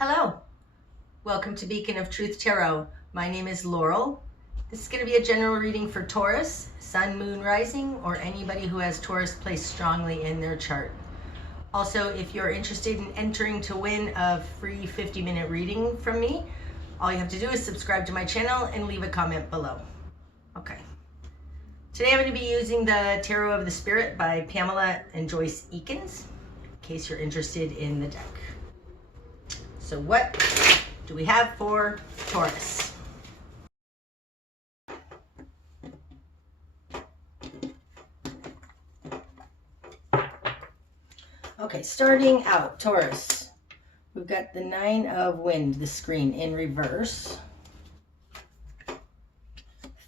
Hello, welcome to Beacon of Truth Tarot. My name is Laurel. This is going to be a general reading for Taurus, Sun, Moon, Rising, or anybody who has Taurus placed strongly in their chart. Also, if you're interested in entering to win a free 50-minute reading from me, all you have to do is subscribe to my channel and leave a comment below. Okay. Today I'm going to be using the Tarot of the Spirit by Pamela and Joyce Eakins, in case you're interested in the deck. So what do we have for Taurus? Okay, starting out, Taurus. We've got the Nine of Wind, the screen, in reverse.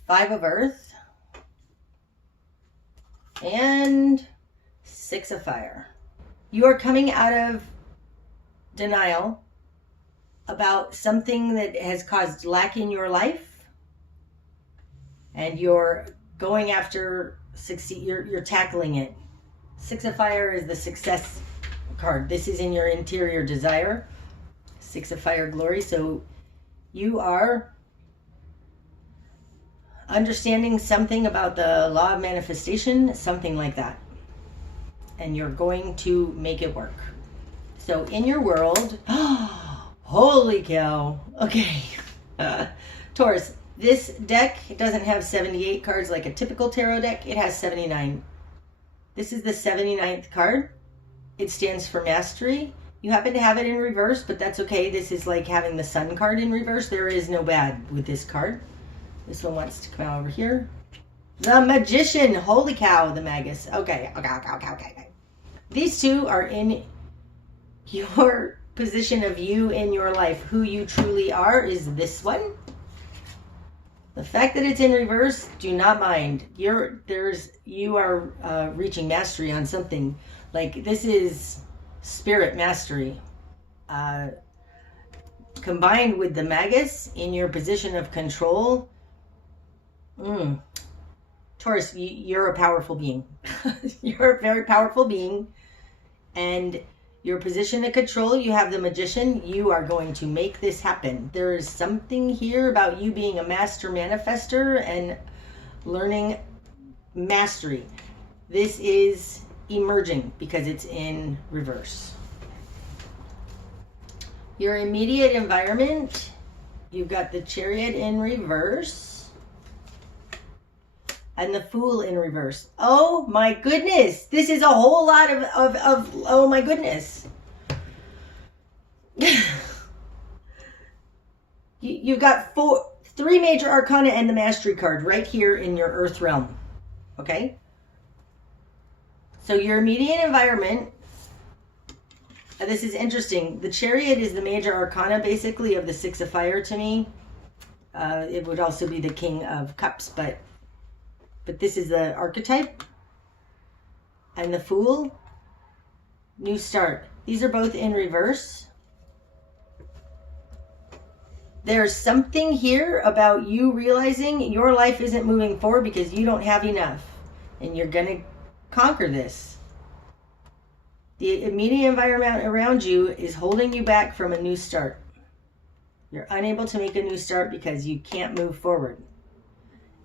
Five of Earth. And Six of Fire. You are coming out of denial about something that has caused lack in your life, and you're going after succeed. You're tackling it. Six of Fire is the success card. This is in your interior desire. Six of Fire, glory. So you are understanding something about the law of manifestation, something like that, and you're going to make it work. So in your world, holy cow. Okay. Taurus, this deck, it doesn't have 78 cards like a typical tarot deck. It has 79. This is the 79th card. It stands for mastery. You happen to have it in reverse, but that's okay. This is like having the Sun card in reverse. There is no bad with this card. This one wants to come out over here. The Magician. Holy cow, the Magus. Okay. These two are in your position of you in your life. Who you truly are is this one. The fact that it's in reverse, do not mind. You are reaching mastery on something. Like, this is spirit mastery. Combined with the Magus in your position of control. Taurus, you're a powerful being. You're a very powerful being. And your position of control, you have the Magician. You are going to make this happen. There is something here about you being a master manifester and learning mastery. This is emerging because it's in reverse. Your immediate environment, you've got the Chariot in reverse and the Fool in reverse. Oh my goodness. This is a whole lot of oh my goodness. You've got three major arcana and the mastery card right here in your earth realm. Okay? So your immediate environment, this is interesting. The Chariot is the major arcana basically of the Six of Fire to me. It would also be the King of Cups, but this is the archetype. And the Fool, new start. These are both in reverse. There's something here about you realizing your life isn't moving forward because you don't have enough. And you're going to conquer this. The immediate environment around you is holding you back from a new start. You're unable to make a new start because you can't move forward.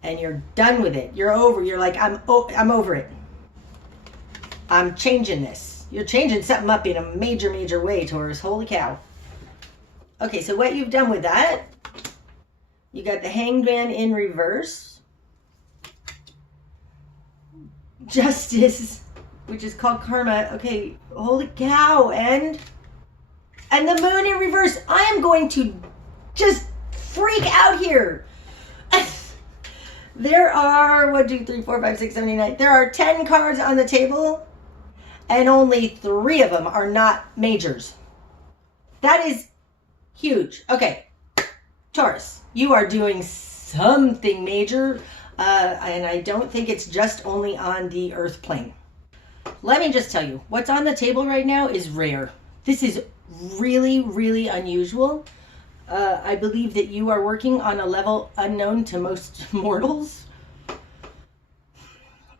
And you're done with it. You're over. You're like, I'm over it. I'm changing this. You're changing something up in a major, major way, Taurus. Holy cow. Okay, so what you've done with that, you got the Hanged Man in reverse. Justice, which is called karma. Okay, holy cow. And the Moon in reverse. I am going to just freak out here. There are 1, 2, 3, 4, 5, 6, 7, 8, 9. There are 10 cards on the table, and only 3 of them are not majors. That is huge. Okay, Taurus, you are doing something major, and I don't think it's just only on the earth plane. Let me just tell you, what's on the table right now is rare. This is really, really unusual. I believe that you are working on a level unknown to most mortals.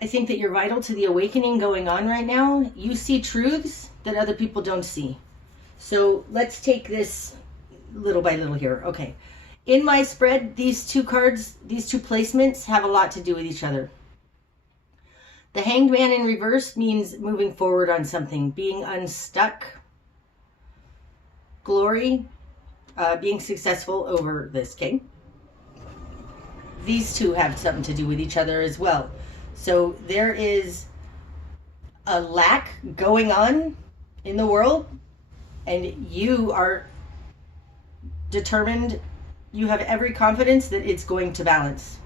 I think that you're vital to the awakening going on right now. You see truths that other people don't see. So let's take this little by little here. Okay. In my spread, these two cards, these two placements have a lot to do with each other. The Hanged Man in reverse means moving forward on something, being unstuck, glory, being successful over this, okay? These two have something to do with each other as well. So there is a lack going on in the world, and you are determined, you have every confidence that it's going to balance.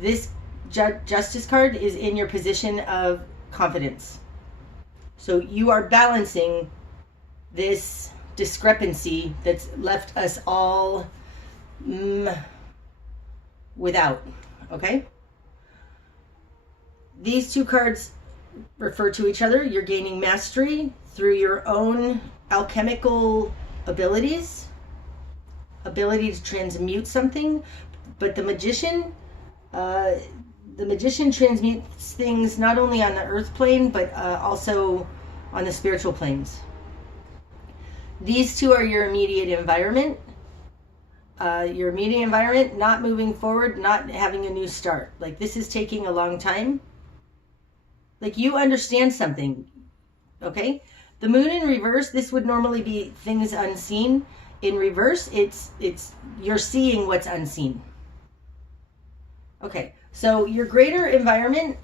This Justice card is in your position of confidence. So you are balancing this discrepancy that's left us all without, okay? These two cards refer to each other. You're gaining mastery through your own alchemical abilities, ability to transmute something. But the magician transmutes things not only on the earth plane, but also on the spiritual planes. These two are your immediate environment. Your immediate environment, not moving forward, not having a new start. Like, this is taking a long time. Like, you understand something, okay? The moon in reverse, this would normally be things unseen. In reverse, it's you're seeing what's unseen. Okay, so your greater environment,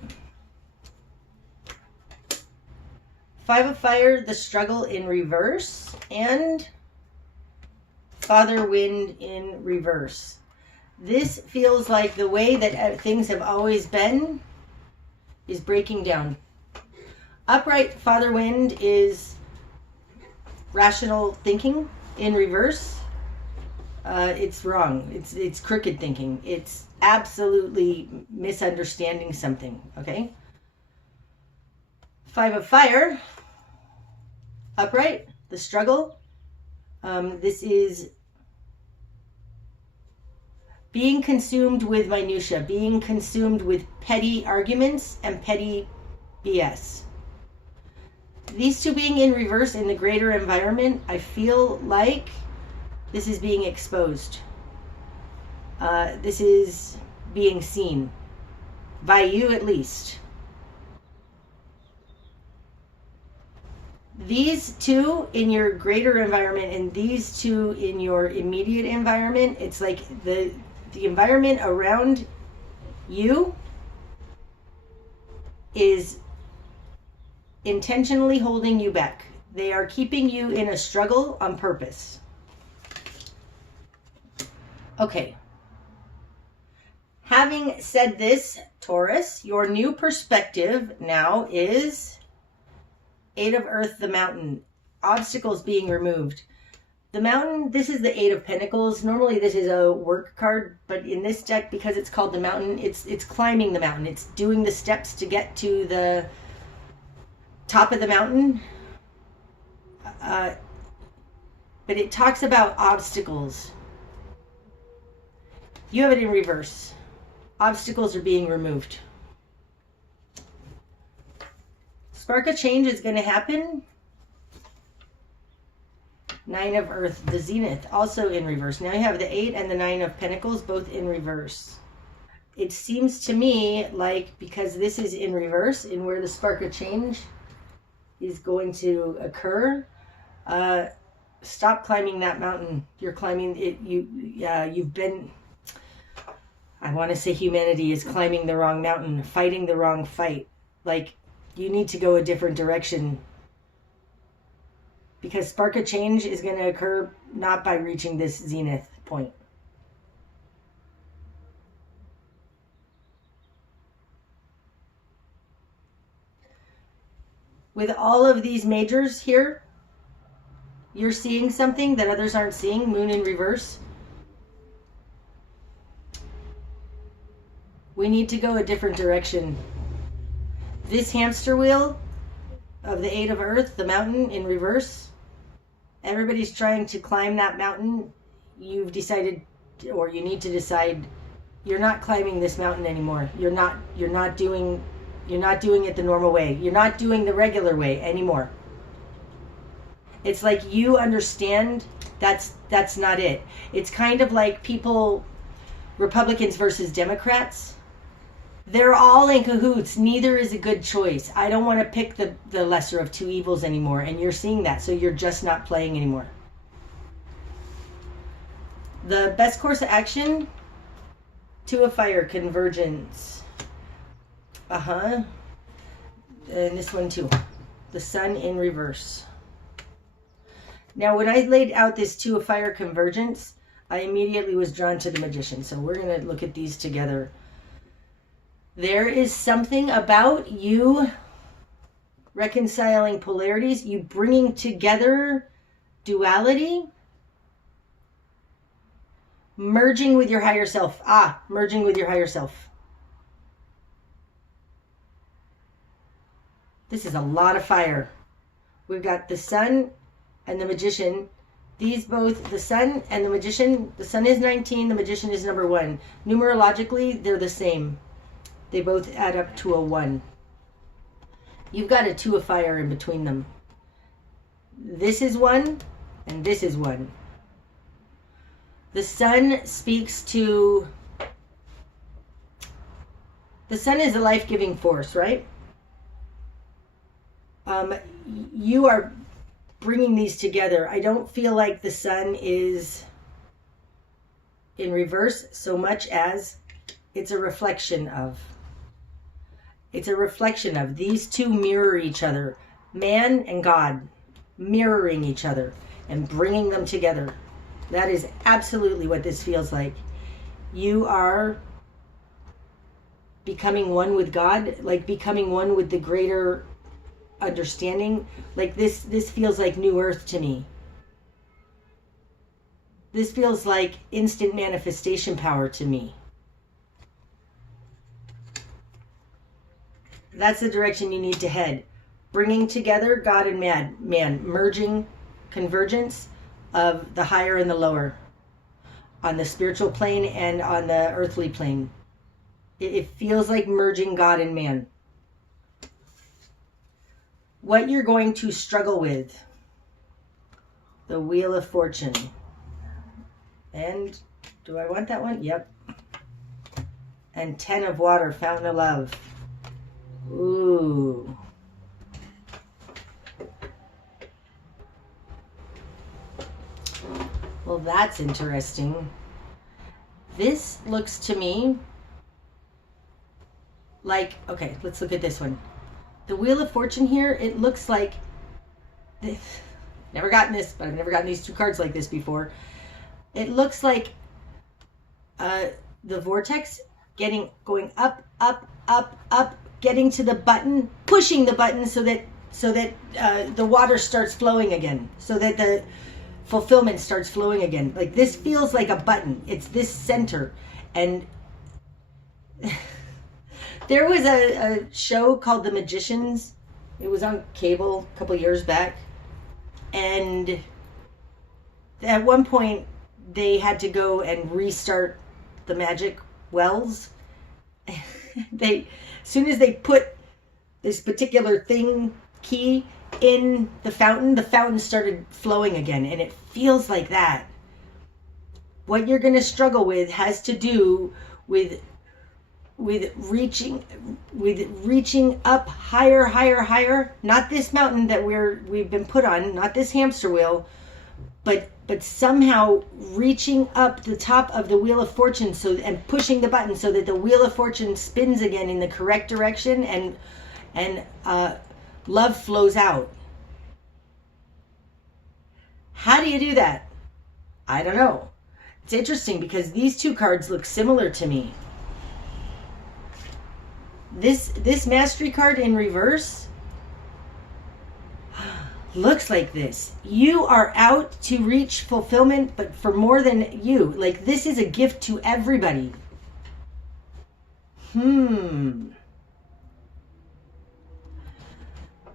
Five of Fire, the struggle in reverse, and Father Wind in reverse. This feels like the way that things have always been is breaking down. Upright Father Wind is rational thinking. In reverse, it's wrong. It's crooked thinking. It's absolutely misunderstanding something, okay? Five of Fire, upright, the struggle. This is being consumed with minutia, being consumed with petty arguments and petty BS. These two being in reverse in the greater environment, I feel like this is being exposed. This is being seen by you, at least. These two in your greater environment and these two in your immediate environment, it's like the environment around you is intentionally holding you back. They are keeping you in a struggle on purpose. Okay. Having said this, Taurus, your new perspective now is Eight of Earth, the Mountain. Obstacles being removed. The Mountain, this is the Eight of Pentacles. Normally this is a work card, but in this deck, because it's called the Mountain, it's climbing the mountain. It's doing the steps to get to the top of the mountain. But it talks about obstacles. You have it in reverse. Obstacles are being removed. Spark of change is going to happen. Nine of Earth, the Zenith, also in reverse. Now you have the Eight and the Nine of Pentacles, both in reverse. It seems to me like, because this is in reverse, in where the spark of change is going to occur, stop climbing that mountain. You're climbing it. You've been, I want to say humanity is climbing the wrong mountain, fighting the wrong fight. Like, you need to go a different direction. Because spark of change is going to occur not by reaching this zenith point. With all of these majors here, you're seeing something that others aren't seeing. Moon in reverse. We need to go a different direction. This hamster wheel of the Eight of Earth, the Mountain in reverse, everybody's trying to climb that mountain. You've decided, or you need to decide, you're not climbing this mountain anymore. You're not doing it the normal way. You're not doing the regular way anymore. It's like you understand that's not it. It's kind of like people, Republicans versus Democrats. They're all in cahoots. Neither is a good choice. I don't want to pick the lesser of two evils anymore. And you're seeing that. So you're just not playing anymore. The best course of action, Two of Fire, Convergence. And this one too. The Sun in reverse. Now, when I laid out this Two of Fire, Convergence, I immediately was drawn to the Magician. So we're going to look at these together. There is something about you reconciling polarities, you bringing together duality, merging with your higher self. Merging with your higher self. This is a lot of fire. We've got the Sun and the Magician. These both, the Sun and the Magician, the Sun is 19, the Magician is number 1. Numerologically, they're the same. They both add up to a 1. You've got a Two of Fire in between them. This is 1, and this is 1. The Sun speaks to... The Sun is a life-giving force, right? You are bringing these together. I don't feel like the Sun is in reverse so much as it's a reflection of. It's a reflection of. These two mirror each other. Man and God mirroring each other and bringing them together. That is absolutely what this feels like. You are becoming one with God, like becoming one with the greater understanding. Like this feels like new earth to me. This feels like instant manifestation power to me. That's the direction you need to head. Bringing together God and man, merging, convergence of the higher and the lower on the spiritual plane and on the earthly plane. It feels like merging God and man. What you're going to struggle with. The Wheel of Fortune. And do I want that one? Yep. And 10 of Water, Fountain of Love. Ooh. Well, that's interesting. This looks to me like, okay, let's look at this one. The Wheel of Fortune here, it looks like, never gotten this, but I've never gotten these two cards like this before. It looks like the vortex going up, up, up, up, getting to the button, pushing the button so that the water starts flowing again, so that the fulfillment starts flowing again. Like this feels like a button. It's this center. And there was a show called The Magicians. It was on cable a couple years back. And at one point they had to go and restart the magic wells. As soon as they put this particular key in the fountain started flowing again, and it feels like that. What you're going to struggle with has to do with reaching up higher, not this mountain that we've been put on, not this hamster wheel, but somehow reaching up the top of the Wheel of Fortune and pushing the button so that the Wheel of Fortune spins again in the correct direction and love flows out. How do you do that? I don't know. It's interesting because these two cards look similar to me. This Mastery card in reverse looks like this. You are out to reach fulfillment, but for more than you. Like this is a gift to everybody.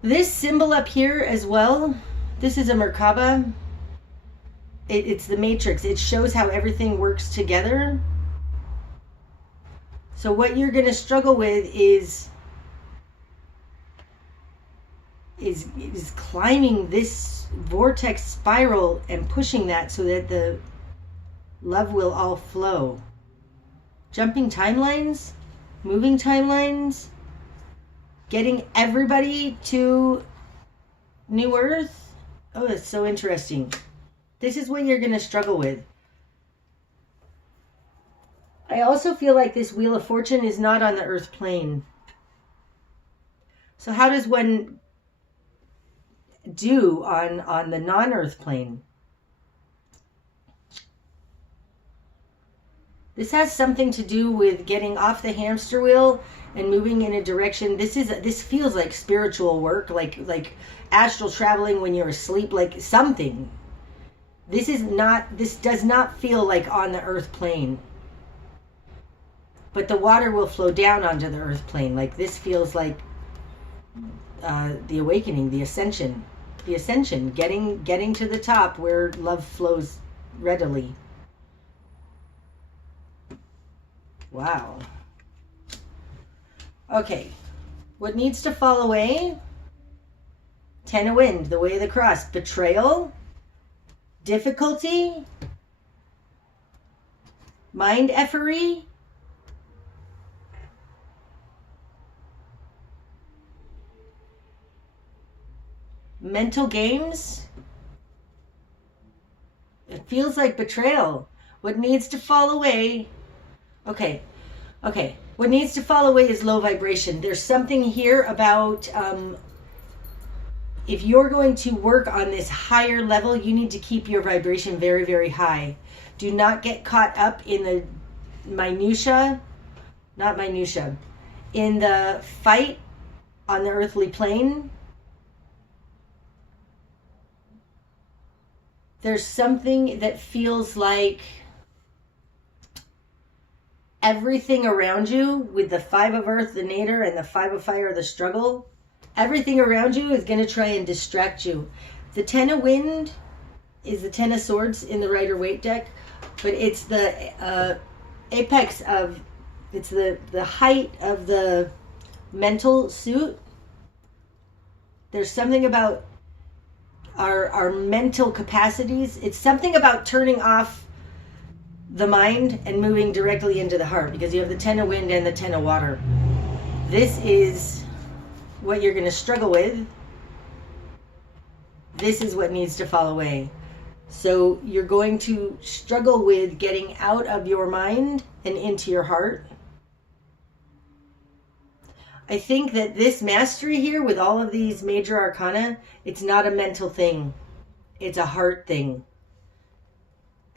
This symbol up here as well, this is a Merkaba. It's the matrix. It shows how everything works together. So what you're going to struggle with is is climbing this vortex spiral and pushing that so that the love will all flow. Jumping timelines, moving timelines, getting everybody to New Earth. Oh, that's so interesting. This is what you're going to struggle with. I also feel like this Wheel of Fortune is not on the Earth plane. So how does one do on the non-Earth plane? This has something to do with getting off the hamster wheel and moving in a direction. This feels like spiritual work, like astral traveling when you're asleep, like something. This does not feel like on the Earth plane. But the water will flow down onto the Earth plane. Like this feels like the awakening, the ascension. The ascension, getting to the top where love flows readily. Wow. Okay. What needs to fall away? Ten of Wind, the Way of the Cross. Betrayal. Difficulty. Mind effery. Mental games. It feels like betrayal. What needs to fall away? Okay. What needs to fall away is low vibration. There's something here about if you're going to work on this higher level, you need to keep your vibration very, very high. Do not get caught up in the in the fight on the earthly plane. There's something that feels like everything around you with the Five of Earth, the Nadir, and the Five of Fire, the struggle. Everything around you is going to try and distract you. The Ten of Wind is the Ten of Swords in the Rider-Waite deck, but it's the apex of, it's the height of the mental suit. There's something about our mental capacities. It's something about turning off the mind and moving directly into the heart, because you have the Ten of Wind and the Ten of Water. This is what you're going to struggle with. This is what needs to fall away. So you're going to struggle with getting out of your mind and into your heart. I think that this mastery here with all of these major arcana, it's not a mental thing. It's a heart thing.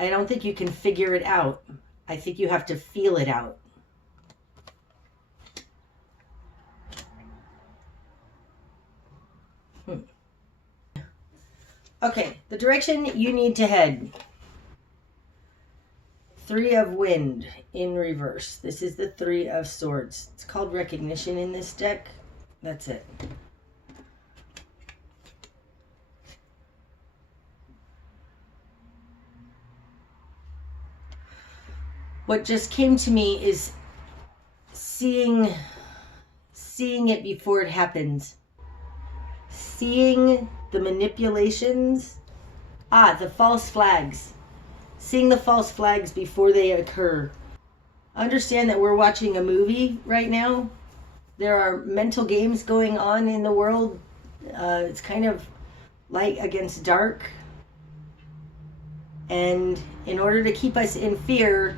I don't think you can figure it out. I think you have to feel it out. Okay, the direction you need to head. Three of Wind in reverse. This is the Three of Swords. It's called Recognition in this deck. That's it. What just came to me is seeing it before it happens. Seeing the manipulations. The false flags. Seeing the false flags before they occur. Understand that we're watching a movie right now. There are mental games going on in the world. It's kind of light against dark. And in order to keep us in fear,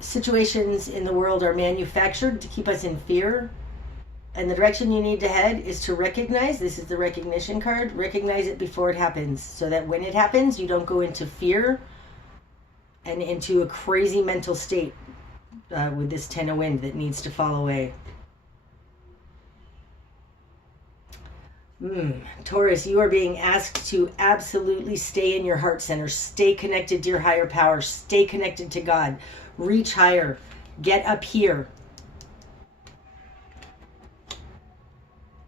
situations in the world are manufactured to keep us in fear. And the direction you need to head is to recognize. This is the recognition card. Recognize it before it happens, so that when it happens, you don't go into fear and into a crazy mental state with this Ten of Wind that needs to fall away. Taurus, you are being asked to absolutely stay in your heart center. Stay connected to your higher power. Stay connected to God. Reach higher. Get up here.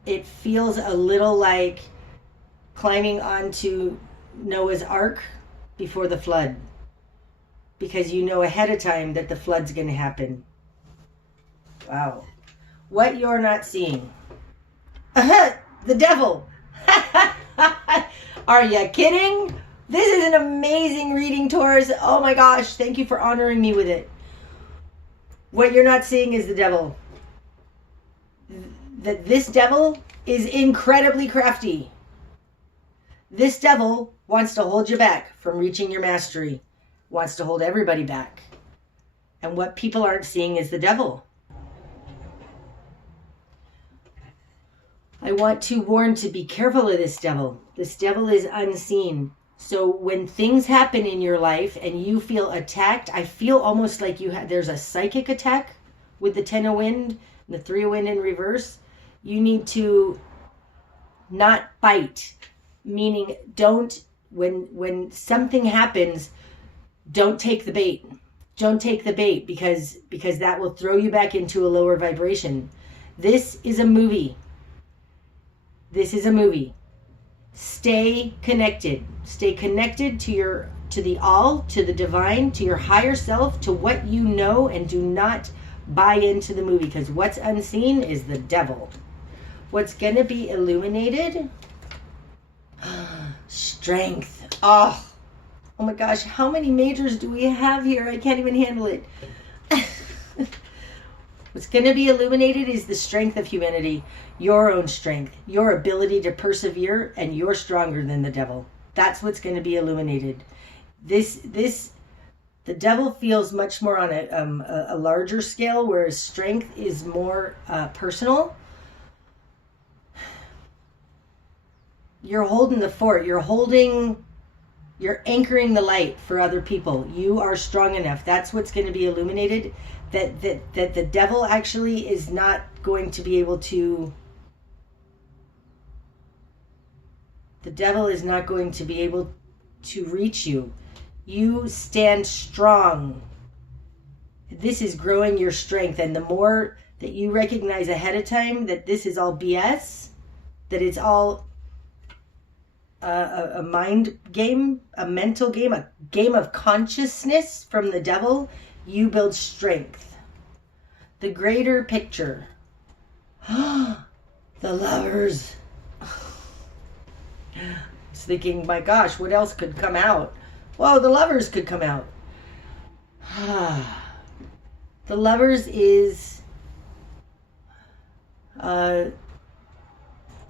It feels a little like climbing onto Noah's Ark before the flood, because you know ahead of time that the flood's going to happen. Wow. What you're not seeing. The devil. Are you kidding? This is an amazing reading, Taurus. Oh my gosh, thank you for honoring me with it. What you're not seeing is the devil. That this devil is incredibly crafty. This devil wants to hold you back from reaching your mastery. Wants to hold everybody back. And what people aren't seeing is the devil. I want to warn to be careful of this devil. This devil is unseen. So when things happen in your life and you feel attacked, I feel almost like there's a psychic attack with the 10 of wind and the 3 of wind in reverse. You need to not bite, meaning don't, when something happens, don't take the bait. Don't take the bait because that will throw you back into a lower vibration. This is a movie. This is a movie. Stay connected. Stay connected to the all, to the divine, to your higher self, to what you know, and do not buy into the movie, because what's unseen is the devil. What's going to be illuminated? Strength. Oh my gosh, how many majors do we have here? I can't even handle it. What's going to be illuminated is the strength of humanity, your own strength, your ability to persevere, and you're stronger than the devil. That's what's going to be illuminated. The devil feels much more on a larger scale, whereas strength is more personal. You're holding the fort. You're anchoring the light for other people. You are strong enough. That's what's going to be illuminated. That the devil actually is not going to be able to. The devil is not going to be able to reach you. You stand strong. This is growing your strength, and the more that you recognize ahead of time that this is all BS, that it's all a mind game, a mental game, a game of consciousness from the devil, you build strength. The greater picture. The Lovers. I was thinking, my gosh, what else could come out? Well, the Lovers could come out. The Lovers is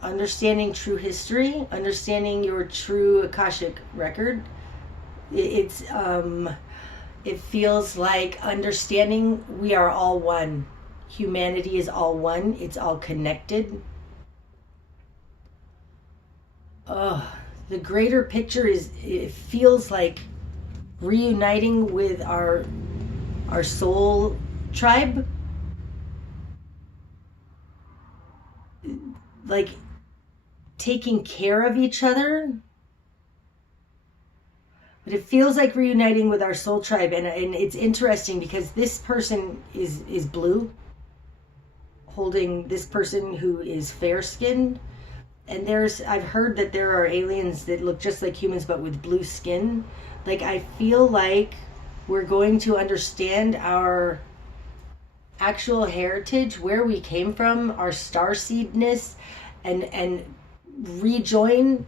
understanding true history, understanding your true Akashic record. It feels like understanding we are all one. Humanity is all one. It's all connected. The greater picture is, it feels like reuniting with our soul tribe. Like taking care of each other. But it feels like reuniting with our soul tribe. And it's interesting because this person is blue, holding this person who is fair-skinned. And I've heard that there are aliens that look just like humans but with blue skin. Like, I feel like we're going to understand our actual heritage, where we came from, our starseedness, and rejoin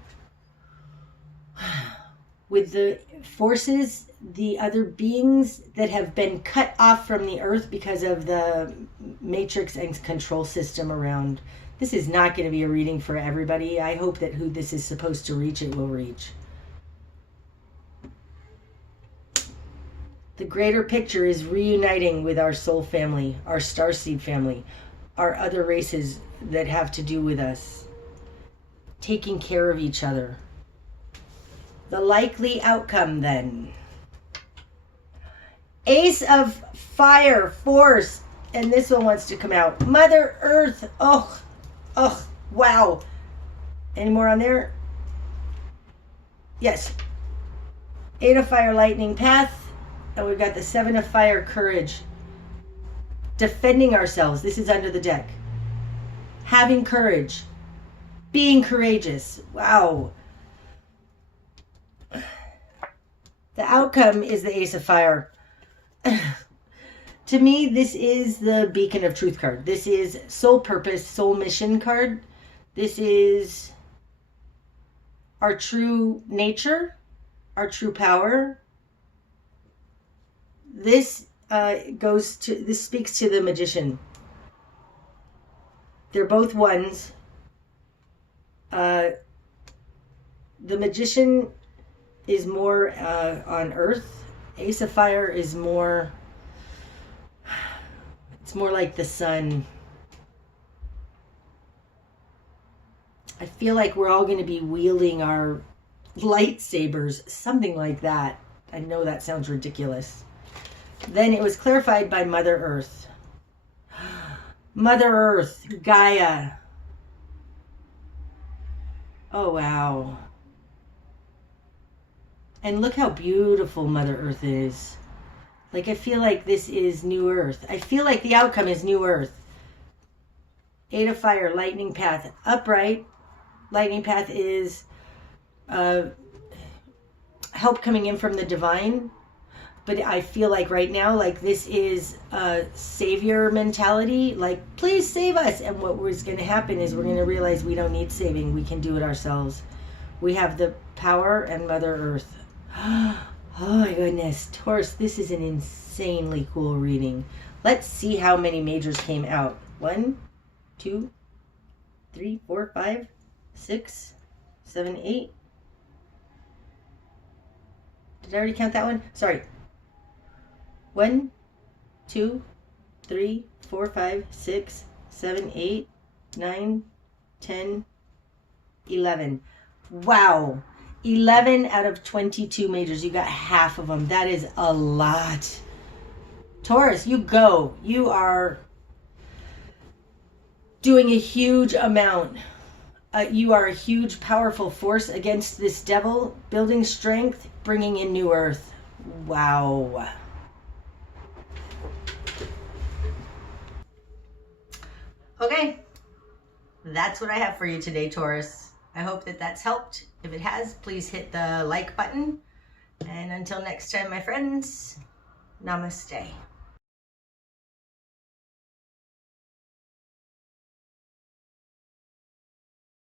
with the forces, the other beings that have been cut off from the earth because of the matrix and control system around. This is not going to be a reading for everybody. I hope that who this is supposed to reach, it will reach. The greater picture is reuniting with our soul family, our starseed family, our other races that have to do with us. Taking care of each other. The likely outcome then. Ace of Fire, Force, and this one wants to come out. Mother Earth. Oh, wow. Any more on there? Yes. 8 of Fire, Lightning Path. And we've got the 7 of Fire, Courage. Defending ourselves. This is under the deck. Having courage. Being courageous. Wow. The outcome is the Ace of Fire. To me, this is the Beacon of Truth card. This is soul purpose, soul mission card. This is our true nature, our true power. This this speaks to the magician. They're both ones. The magician is more on earth. Ace of Fire is more, it's more like the sun. I feel like we're all going to be wielding our lightsabers, something like that. I know that sounds ridiculous. Then it was clarified by Mother Earth. Mother Earth, Gaia. Oh, wow. And look how beautiful Mother Earth is. Like, I feel like this is New Earth. I feel like the outcome is New Earth. Eight of Fire, lightning path, upright. Lightning path is help coming in from the divine. But I feel like right now, like this is a savior mentality. Like, please save us. And what was going to happen is we're going to realize we don't need saving. We can do it ourselves. We have the power and Mother Earth. Oh my goodness. Taurus, this is an insanely cool reading. Let's see how many majors came out. 1, 2, 3, 4, 5, 6, 7, 8. Did I already count that one? Sorry. 1, 2, 3, 4, 5, 6, 7, 8, 9, 10, 11. Wow. 11 out of 22 majors. You got half of them. That is a lot. Taurus, you go. You are doing a huge amount. You are a huge, powerful force against this devil, building strength, bringing in New Earth. Wow. Okay, that's what I have for you today, Taurus. I hope that that's helped. If it has, please hit the like button. And until next time, my friends, namaste.